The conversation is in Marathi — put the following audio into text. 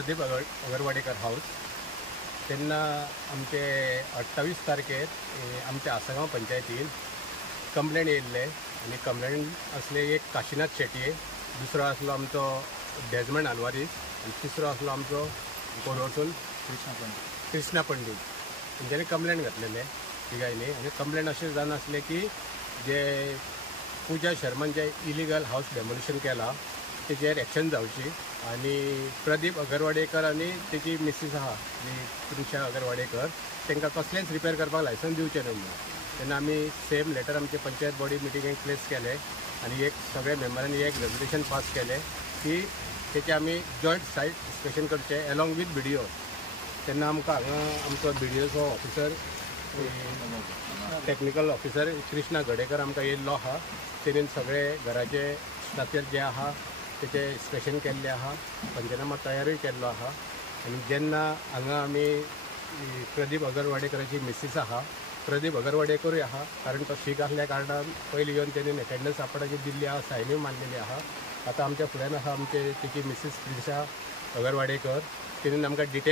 प्रदीप अगरवाडेकर हाऊस त्यांना आमचे 28 तारखेर आमच्या आसगांव पंचायतीन कंप्लेंट येयल्ले आणि कंप्लेंट असले एक काशीनाथ शेटये, दुसरो असलो आमचो डेजमंड आल्वारीस आणि तिसरो असलो आमचो कोडवरसून कृष्णा पंडीत तेंच्यांनी कंप्लेंट घातलेले तिगायनी. आणि कंप्लेंट अशें जावन आसले की जे पूजा शर्मान जे इलिगल हाऊस डेमोलिशन केला तेचेर एक्शन जावची आणि प्रदीप अगरवाडेकर आणि तेची मिसीस आहा प्रिंशा अगरवाडेकर तांकां कसलेंच रिपेर करपाक लायसन्स दिवचें न्हू म्हणून. तेन्ना आमी सेम लेटर आमचे पंचायत बॉडी मिटिंगेक प्लेस केले आणि एक सगळे मेंबरांनी एक रेजोल्युशन पास केले की तेचे आमी जॉयंट सायट इन्स्पेक्शन करचे अलॉंग विथ BDO. तेन्ना आमकां हांगा आमचो BDOचो officer technical officer Krishna Gadekar आमकां येयल्लो आहा. तेणेन सगळे घराचे स्ट्रक्चर जे आहा तेचे इन्स्पेक्शन केल्ले आहा, पंचनामा तयारूय केल्लो आहा. आणि जेन्ना हांगा आमी प्रदीप अगरवाडेकराची मिसीस आहा, प्रदीप अगरवाडेकरूय आहा, कारण तो शीक आसल्या कारणान पयलीं येवन तेणेन एटेंडन्स आपणाची दिल्ली आहा, सायनूय मारलेली आहा. आतां आमच्या फुड्यान आहा आमचे तेची मिसीस प्रिंशा अगरवाडेकर, तेणेन आमकां डिटेल